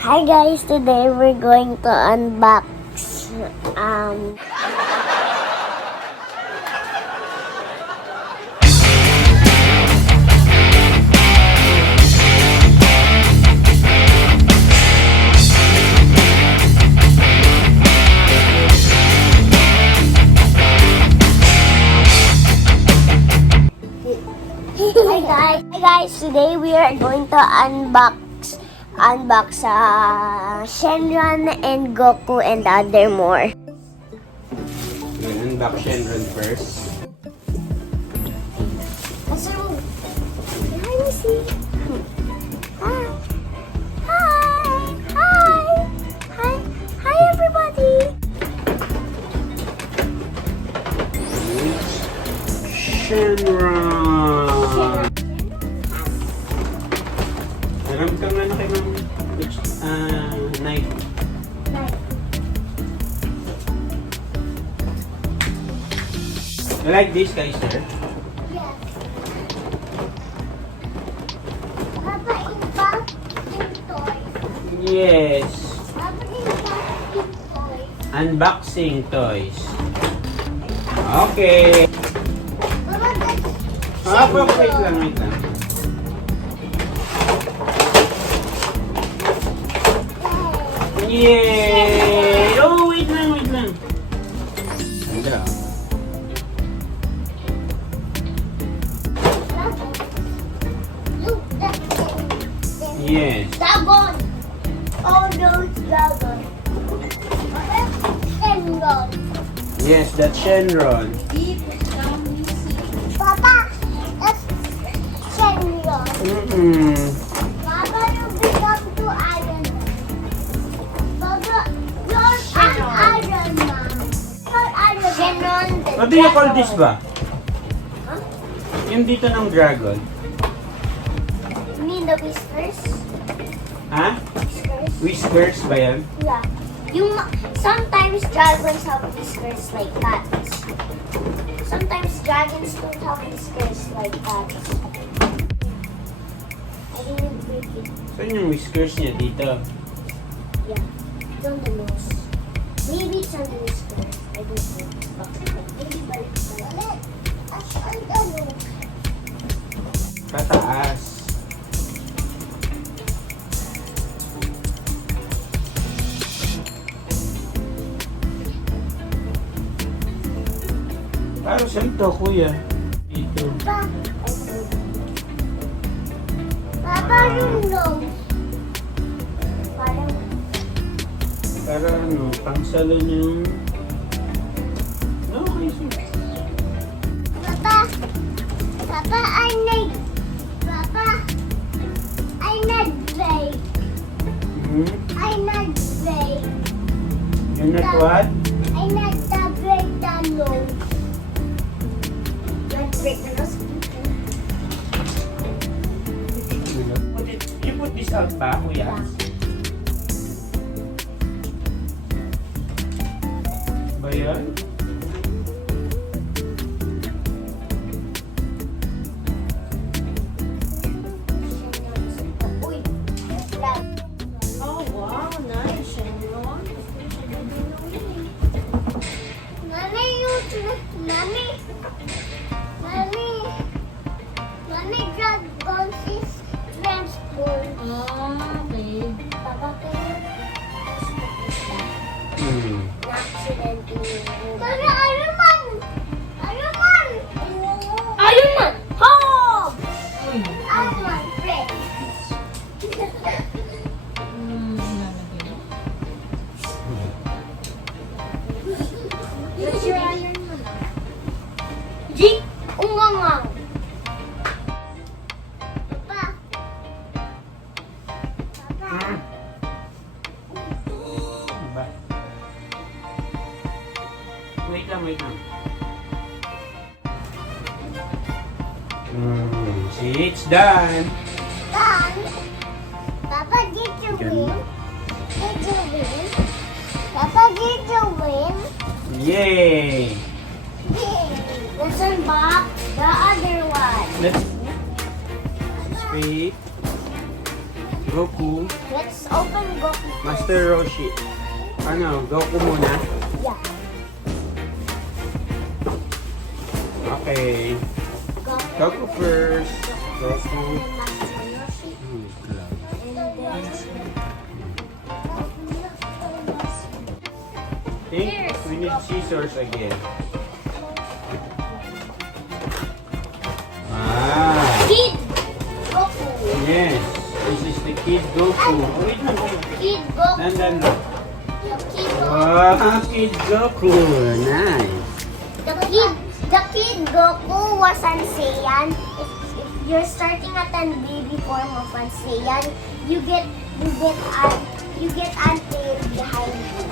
Hi guys, today we're going to unbox Hi guys, today we are going to unbox Shenron and Goku and other more. Unbox Shenron first. So, let me see. Hi. Hi. Hi. Hi. Hi everybody. Shenron! Alam ka nga na kayo ng knife. You like this guys, sir? Yes. Papa, unboxing toys. Yes. Papa, unboxing toys. Unboxing toys. Okay. Papa, Wait lang. Yay! Oh, wait lang. Ganda. Look, that's Yes. dragon. Oh, those dragon. Shenron. Yes, that's Shenron. Papa, that's Shenron. Papa, you become to Iron Man. Papa, you're an Iron Man. You're Iron Man. Shenron. What do you call this ba? Huh? Yung dito ng dragon. You mean the whiskers? Ha? Whiskers? Whiskers ba yan? Yeah. Sometimes dragons have whiskers like that. Sometimes dragons don't have whiskers like that. I didn't break it. Saan yung whiskers niya dito? Yeah. It's on the nose. Maybe it's on the whiskers. I don't know. Maybe balik. On the nose. Pataas. Para saan to, kuya? Dito. Papa, Papa, yung nose. Parang Para ano, pangsalon yung... Okay, sir. Papa, I need break. I need break. You're not what? I need to break the nose. Not break the nose. You put this out pa, kuya? Ba yan? Uy, lang. Oh, wow. Nice, Shenron. Mami, dragon is transformed. Okay. Papa, can Hmm. accidentally. Mami, Iron Man! Iron Man! Iron Man! Home! Uy. Iron Man, friend. What's your Iron Man? G. Ungangang. Papa. Papa. Ba? Wait lang. See, it's done. Done. Papa, did you win? Did you win? Papa, did you win? Yay! Let's unbox the other one. Let's speak. Goku. Let's open Goku first. Master Roshi. Ano, Goku muna? Yeah. Okay. Goku first. Goku. And Master Yoshi. And then... Think we need scissors again. Ah. Kid Goku. Yes. This is the Kid Goku. Oh, wait lang. Kid Goku. Nandan na. Kid Goku. Wow, Kid Goku. Nice. The Kid Goku was an Saiyan. If you're starting at an baby form of an Saiyan, you get an tail behind you.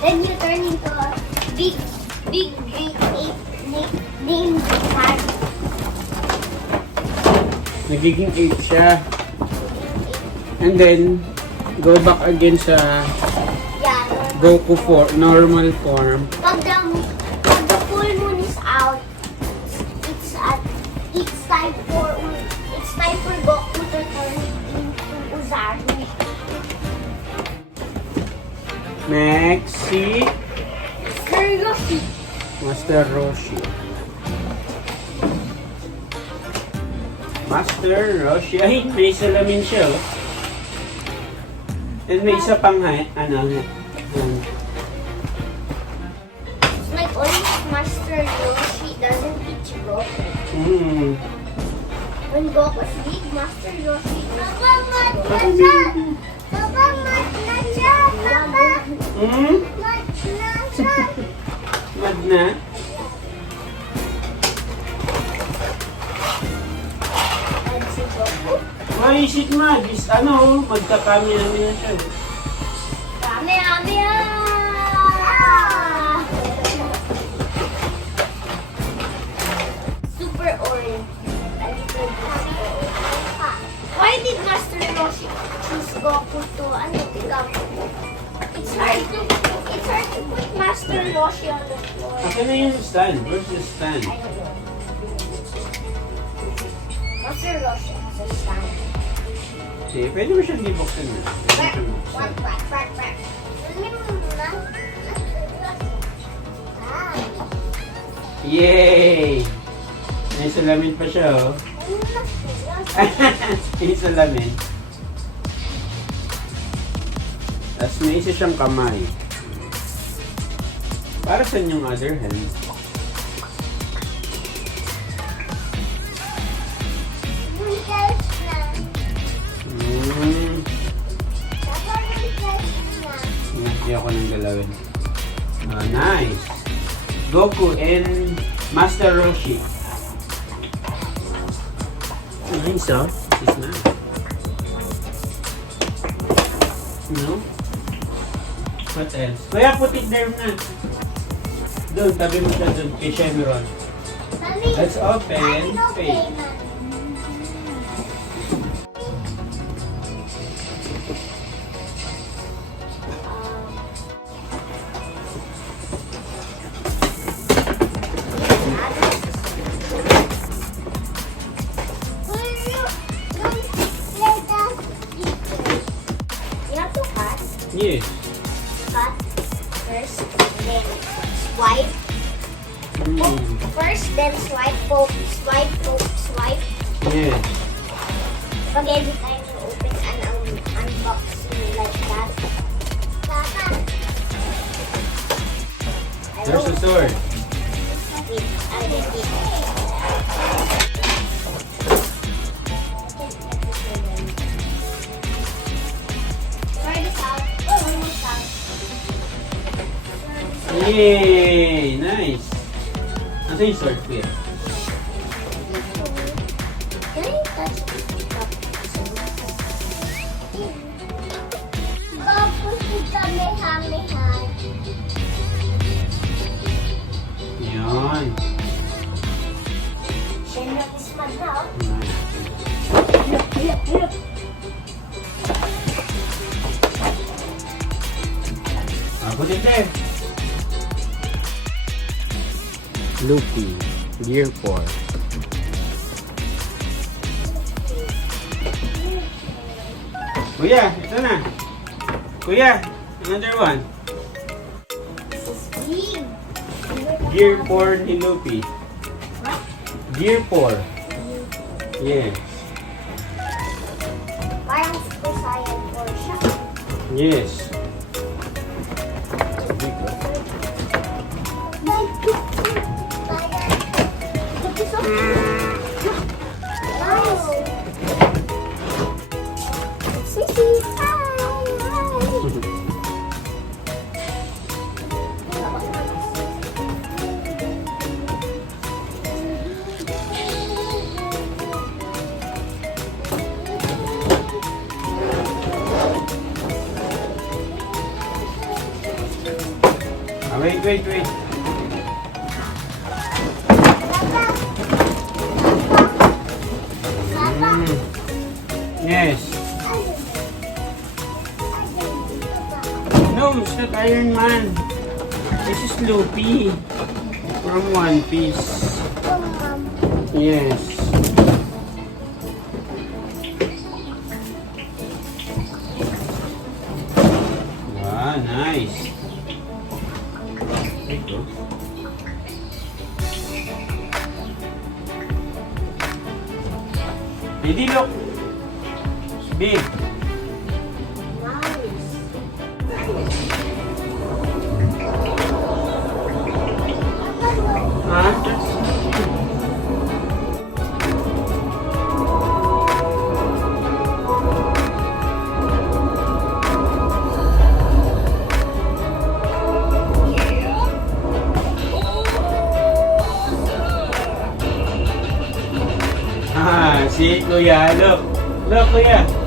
Then you turn into a big great ape named Harry. Nagiging 8 siya. And then, go back again sa Yeah. Goku normal form. Pag the full moon is out, it's time for Goku to turn into Uzaru. Next, si Yoshi. Master Roshi. Master Roshi. Ay, may salamin siya, oh. And may isa pang It's like only Master Yoshi doesn't teach Goku. When Goku's big, Master Yoshi is Papa, Mad na? and si Goku. Why is it mad? Is magkakami namin na siya. Kamehameha! Super orange. A little bit super orange. Why did Master Yoshi choose Goku to pick up? It's hard to put Master Yoshi on the floor. Akin na yung stand. Where's the stand? I don't know. Master Yoshi has a stand. Okay, pwede mo siyang dibuksan na. Quack, quack, quack, quack, quack. Ah. Yay! May salamin pa siya, oh. May salamin. Tapos may isa siyang kamay. Para saan yung other hand? Hindi ako nang galawin. Nice! Goku and Master Roshi. Nice, oh. It's nice. No? What else? Kaya put it there na. Doon, tabi mo siya doon kay Shenron. Let's open page. You have to cut. Yes. Cut first, then swipe. First, then swipe, poke, swipe, poke, swipe. Yes. Pag every time you open an unboxing like that. There's the sword. Wait, I'll get it. Try this out. One more time. Yay! Nice! Ano yung sword ko yan? Can I touch this cup? Goku si Kamehameha. Yun. Shenron is mad now. Put it there. Luffy, Gear 4. Kuya, ito na. Kuya, another one. This is big. Gear 4 ni Lupi. Gear 4. Yes. Parang Super Saiyan 4 siya. Yes. Nice. Sissy, hi. Ah, wait. Yes. No, it's not Iron Man. This is Luffy. From One Piece. Yes. Wow, nice. There you go. Lady, look. It's big. Huh? Ah, see, Kuya, look. Look, Kuya.